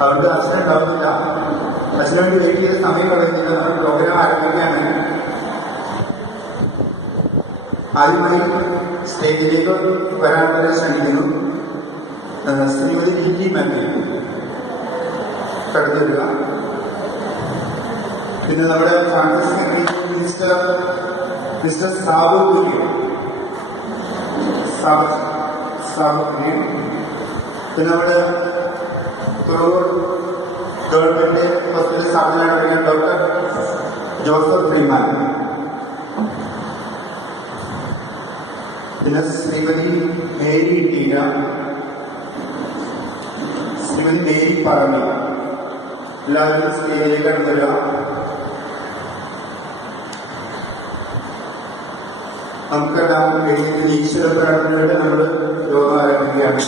അതുകൊണ്ട് അച്ഛൻ ഉണ്ടാവുന്നില്ല. അച്ഛനോട് വെയിറ്റ് ചെയ്ത് സമയം കളയുന്നില്ല. നമ്മൾ പ്രോഗ്രാം ആരംഭിക്കുകയാണ്. ആദ്യമായി സ്റ്റേജിലേക്ക് വരാൻ ശ്രമിക്കുന്നു ശ്രീമതി ജിജി മാത്യു കടന്നു വരിക. പിന്നെ നമ്മുടെ കോൺഗ്രസ് സെക്രട്ടറി മിസ്റ്റർ സാബു കുര്യൻ, പിന്നെ നമ്മുടെ തുറവൂർ ഗവൺമെന്റ് ഹോസ്പിറ്റൽ സ്ഥാപനമായ ഡോക്ടർ ജോസഫ് ഫ്രീമാൻ, പിന്നെ ശ്രീമതി മേരി ടീന, ശ്രീമതി മേരി പറമ്പി, എല്ലാവരും സ്റ്റേജിലേക്ക് കടന്നില്ല. നമുക്കെല്ലാം ഈശ്വര പ്രാർത്ഥനയോടെ നമ്മൾ യോഗം ആരംഭിക്കുകയാണ്.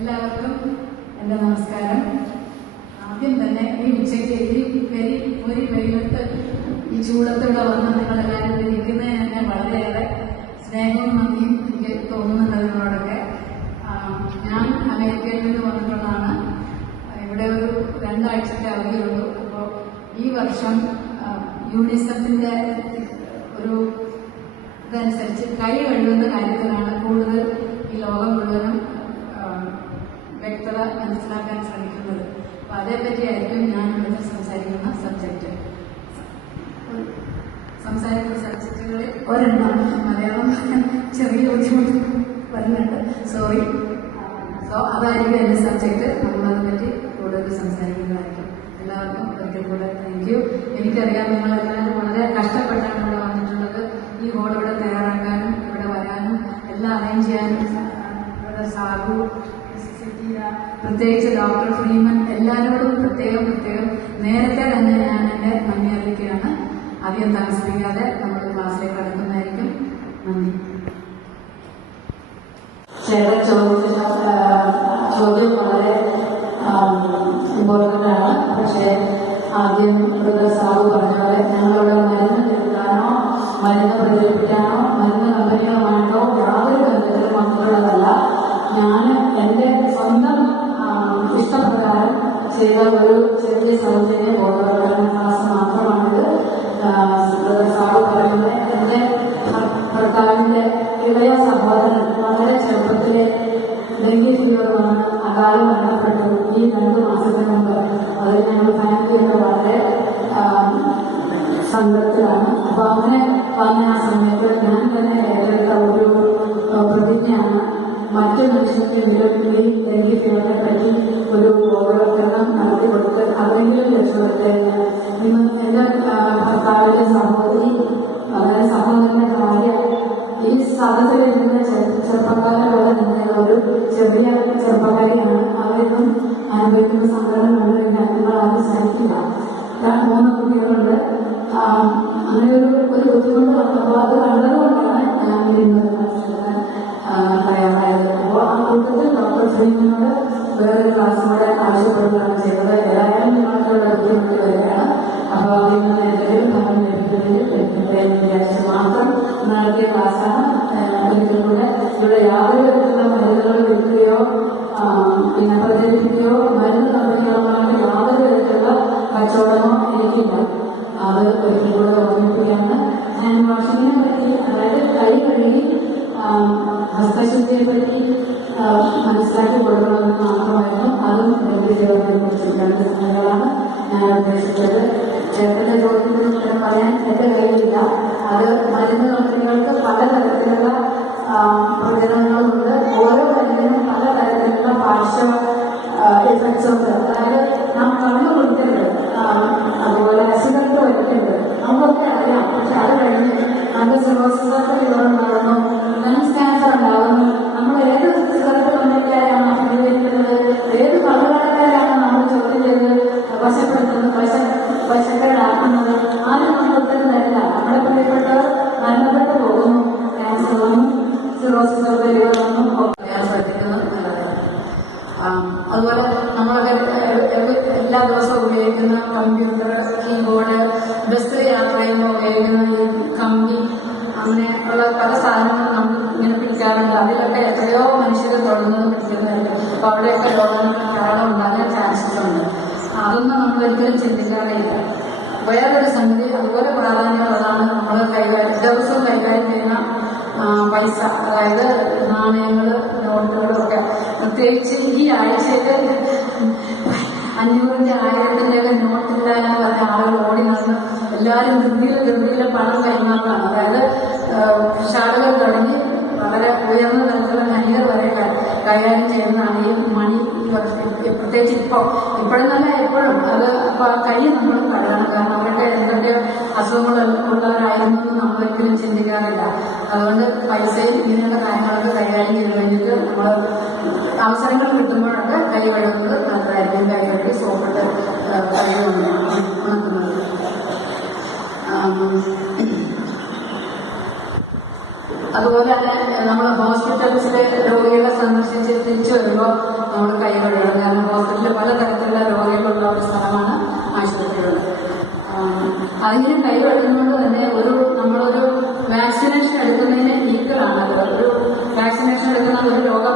എല്ലാവർക്കും എൻ്റെ നമസ്കാരം. ആദ്യം തന്നെ ഈ ഉച്ചയ്ക്ക് ഒരു വെയിലത്ത് ഈ ചൂടത്ത് ഇവിടെ വന്ന് നിങ്ങളെല്ലാവരും ഇരിക്കുന്നതിന് തന്നെ വളരെയേറെ സ്നേഹവും നന്ദിയും എനിക്ക് തോന്നുന്നുണ്ട് നിങ്ങളോടൊക്കെ. ഞാൻ അമേരിക്കയിൽ നിന്ന് വന്നിട്ടുള്ളതാണ്. ഇവിടെ ഒരു 2 ആഴ്ചത്തെ അവധിയുള്ളൂ. അപ്പോൾ ഈ വർഷം യൂണിസെഫിൻ്റെ ഒരു ഇതനുസരിച്ച് കൈ കഴുകുന്ന കാര്യത്തിലാണ് കൂടുതൽ ഈ ലോകം മുഴുവനും വ്യക്തത മനസ്സിലാക്കാൻ ശ്രമിക്കുന്നത്. അപ്പോൾ അതേപറ്റിയായിരിക്കും ഞാൻ ഇവിടെ സംസാരിക്കുന്ന സബ്ജക്റ്റുകളിൽ ഒരെണ്ണം മലയാളം ചെറിയ ബുദ്ധിമുട്ട് വരുന്നുണ്ട്, സോറി. അതായിരിക്കും എൻ്റെ സബ്ജക്റ്റ്. നമ്മളതിനെപ്പറ്റി കൂടുതൽ സംസാരിക്കുന്നതായിരിക്കും. എല്ലാവർക്കും ഒരിക്കൽ കൂടെ താങ്ക് യു. എനിക്കറിയാം നിങ്ങളെല്ലാവരും വളരെ കഷ്ടപ്പെട്ടാണ് ഇവിടെ വന്നിട്ടുള്ളത്. ഈ ഹോൾ ഇവിടെ തയ്യാറാക്കാനും ഇവിടെ വരാനും എല്ലാം അറേഞ്ച് ചെയ്യാനും ഇവിടെ സാബു, പ്രത്യേകിച്ച് ഡോക്ടർ ഫ്രീമൻ, എല്ലാവരോടും പ്രത്യേകം നേരത്തെ തന്നെ ഞാൻ എൻ്റെ നന്ദി അറിയിക്കുകയാണ്. അധികം താമസിപ്പിക്കാതെ നമ്മൾ ക്ലാസ്സിലേക്ക് കടക്കുന്നതായിരിക്കും. നന്ദി. ചേട്ടൻ ചോദിച്ച ചോദ്യം വളരെ ഇമ്പോർട്ടൻ്റ് ആണ്. പക്ഷേ ആദ്യം സാബു പറഞ്ഞ പോലെ ഞങ്ങളുടെ മരുന്ന് എടുക്കാനോ മരുന്ന് പ്രചരിപ്പിക്കാനോ മരുന്ന് കമ്പനികളുമായിട്ടോ യാതൊരു ബന്ധത്തിലും വന്നിട്ടുള്ളതല്ല. ഞാൻ എൻ്റെ സ്വന്തം ഇഷ്ടപ്രകാരം ചെയ്ത ഒരു ചെറിയ സൗജന്യ ബോധവൽക്കരണ ക്ലാസ് മാത്രമാണിത്. സാബു പറയുന്നത് എൻ്റെ ഭർത്താവിൻ്റെ ഇളയ സഹോദരൻ വളരെ ചെറുപ്പത്തിലെ ഡെങ്കി ഫീവർ വന്ന് അകാലം മരണപ്പെട്ടു ഈ 2 മാസത്തിന് മുമ്പ്. അത് ഞങ്ങൾ ഫാമിലിയൊക്കെ വളരെ സങ്കടത്തിലാണ്. അപ്പോൾ അങ്ങനെ വന്ന ആ സമയത്ത് ഞാൻ തന്നെ ഏറ്റെടുത്ത ഒരു പ്രതിജ്ഞയാണ് മറ്റു മനുഷ്യർക്കെങ്കിലും ഈ ഡെങ്കി ഫീവറിനെ പറ്റി ഒരു ബോധവൽക്കരണം നടത്തി കൊടുത്ത് അതെങ്കിലും രക്ഷപ്പെടുത്തേന്ന്. നിങ്ങൾ എൻ്റെ ഭർത്താവിൻ്റെ സഹോദരി വളരെ സഹോദരൻ്റെ ഭാര്യ ഈ സദസ്സിൽ ഇരുന്ന ചെറുപ്പക്കാരെ പോലെ നിന്ന ഒരു ചെറിയ ചെറുപ്പക്കാരിയാണ്. അവരൊന്നും അനുഭവിക്കുന്ന സങ്കടം കണ്ടുകഴിഞ്ഞാൽ നിങ്ങൾ ആരും സഹിക്കില്ല. 3 കുട്ടികളുണ്ട്. അങ്ങനെ ഒരു ബുദ്ധിമുട്ട് വന്നപ്പോൾ അത് കണ്ടതുകൊണ്ടാണ് ഞാൻ ഇന്നത് മനസ്സിലാക്കാൻ തയ്യാറായത്. അപ്പോൾ ആ കൂട്ടത്തിൽ ഡോക്ടർ ശ്രീനോട് വേറൊരു ക്ലാസ് കൂടെ ആവശ്യപ്പെടുകയാണ് ചെയ്തത്. ഏതായാലും നിങ്ങൾക്കുള്ള ബുദ്ധിമുട്ട് വരികയാണ്. അപ്പോൾ അതിൽ നിന്ന് എന്തെങ്കിലും ഫലം ലഭിക്കുന്നതിന് വിചാരിച്ച് മാത്രം നടത്തിയ ക്ലാസ്സാണ്. ഒരിക്കൽ കൂടെ ഇവിടെ യാതൊരു വിധത്തിലുള്ള മരുന്നുകൾ വിൽക്കുകയോ പിന്നെ പ്രചരിപ്പിക്കുകയോ മരുന്ന് കമ്പനികളുമായിട്ട് യാതൊരു വിധത്തിലുള്ള കച്ചവടമോ എനിക്കില്ല. അത് ഒരിക്കൽ കൂടെ ഓർമ്മിപ്പിക്കുകയാണ്. ഹാൻഡ് വാഷിങ്ങിനെ പറ്റി, അതായത് കൈ കഴുകി ഹസ്തശുദ്ധിയെ പറ്റി മനസ്സിലാക്കി കൊടുക്കണമെന്ന് മാത്രമായിരുന്നു. അതും ലഭ്യതയോടെ കുറിച്ചിട്ടാണ് സംഗതികളാണ് ഞാൻ ഉദ്ദേശിച്ചത്. ചേട്ടൻ്റെ ചോദ്യത്തിന് ഉത്തരം പറയാൻ എൻ്റെ കയ്യിലില്ല. അത് മരുന്ന് കമ്പനികൾക്ക് പലതരത്തിലുള്ള പ്രചരണങ്ങളുണ്ട്. ഓരോ മരുന്നിനും പലതരത്തിലുള്ള പാർശ്വ എഫക്ട്സ് ഉണ്ട്. അതായത് നാം കണ്ണു കൊടുക്കരുത്, അതുപോലെ അസുഖത്ത് വരുത്തരുത്, നമുക്കൊക്കെ അറിയാം. പക്ഷെ അത് കഴിഞ്ഞ് നമുക്ക് സിറോസിസൊക്കെ രോഗം ഉണ്ടാകുന്നു, ലങ്സ് ക്യാൻസർ ഉണ്ടാകുന്നു. നമ്മൾ ഏത് സിഗരറ്റ് കമ്പനിക്കാരാണ് അഭിമുഖീകരിക്കുന്നത്, ഏത് കള്ളുകടക്കാരാണ് നമ്മൾ ചോദ്യം ചെയ്ത് വശപ്പെടുത്തുന്നത്, വശക്കേടാക്കുന്നത്, ആരും നമ്മൾ ഉത്തരം തരില്ല. നമ്മുടെ പ്രിയപ്പെട്ടവർ മരണപ്പെട്ടു പോകുന്നു. ക്യാൻസറൊന്നും സിറോസിസൊക്കെ രോഗമൊന്നും പറയാൻ ശ്രദ്ധിക്കുന്നത് നല്ലതാണ്. അതുപോലെ നമ്മളൊക്കെ എല്ലാ ദിവസവും ഉപയോഗിക്കുന്ന കമ്പ്യൂട്ടർ, കീബോർഡ്, ബസ്സിൽ യാത്ര ചെയ്യുമ്പോൾ ഉപയോഗിക്കുന്ന ഈ കമ്പി, അങ്ങനെയുള്ള പല സാധനങ്ങളും നമ്മൾ ഇങ്ങനെ പിടിക്കാറുണ്ട്. അതിലൊക്കെ എത്രയോ മനുഷ്യർ തുടങ്ങുന്നത് പിടിക്കുന്നുണ്ട്. അപ്പോൾ അവിടെയൊക്കെ രോഗങ്ങൾക്ക് ധാരാളം ഉണ്ടാകാൻ ചാൻസസ് ഉണ്ട്. അതൊന്നും നമ്മൾ ഒരിക്കലും ചിന്തിക്കാറില്ല. വേറൊരു സംഗതി അതുപോലെ പ്രാധാന്യമുള്ളതാണ് നമ്മൾ ദിവസവും കൈകാര്യം ചെയ്യുന്ന പൈസ, അതായത് നാണയങ്ങൾ, നോട്ടുകളും ഒക്കെ. പ്രത്യേകിച്ച് ഈ ആഴ്ചയിൽ 500-ന്റെ 1000-ന്റെ നോട്ടില്ലാന്ന് പറഞ്ഞ ആളുകൾ ഓടി നടന്ന് എല്ലാവരും ധൃതിയിൽ പണം കൈമാറുന്നതാണ്. അതായത് ഷാളുകൾ തുടങ്ങി വളരെ ഉയർന്ന തലത്തിലുള്ള ധനികർ വരെ കൈകാര്യം ചെയ്യുന്നതാണ് ഈ മണി. പ്രത്യേകിച്ച് ഇപ്പോഴെന്നല്ല എപ്പോഴും അത് കൈ നമ്മൾ കടയാണ്. കാരണം അവരുടെ എന്തൊക്കെ അസുഖങ്ങളുള്ളവരായിരുന്നു എന്ന് നമ്മളൊരിക്കലും ചിന്തിക്കാറില്ല. അതുകൊണ്ട് പൈസയും ഇങ്ങനെയുള്ള കാര്യങ്ങളൊക്കെ കൈകാര്യം ചെയ്ത് കഴിഞ്ഞിട്ട് നമ്മൾ അവസരങ്ങൾ കിട്ടുമ്പോഴൊക്കെ കൈ കഴുകുന്നത് നല്ലതായിരിക്കും. കൈ കഴുകി സോപ്പിട്ട് കൈ ഉണക്കുന്നത്. അതുപോലെ തന്നെ നമ്മൾ ഹോസ്പിറ്റൽസിലെ രോഗികളെ സന്ദർശിച്ച് തിരിച്ചു വരുമ്പോൾ നമ്മൾ കൈ കഴുകണം. കാരണം ഹോസ്പിറ്റലിൽ പലതരത്തിലുള്ള രോഗികളുള്ള ഒരു സ്ഥലമാണ് ആശുപത്രികൾ. അതിന് കൈ കഴുകുന്നത് തന്നെ നമ്മളൊരു വാക്സിനേഷൻ എടുക്കുന്നതിന് ഈക്വലാണ്. ഒരു വാക്സിനേഷൻ എടുക്കുന്ന ഒരു രോഗം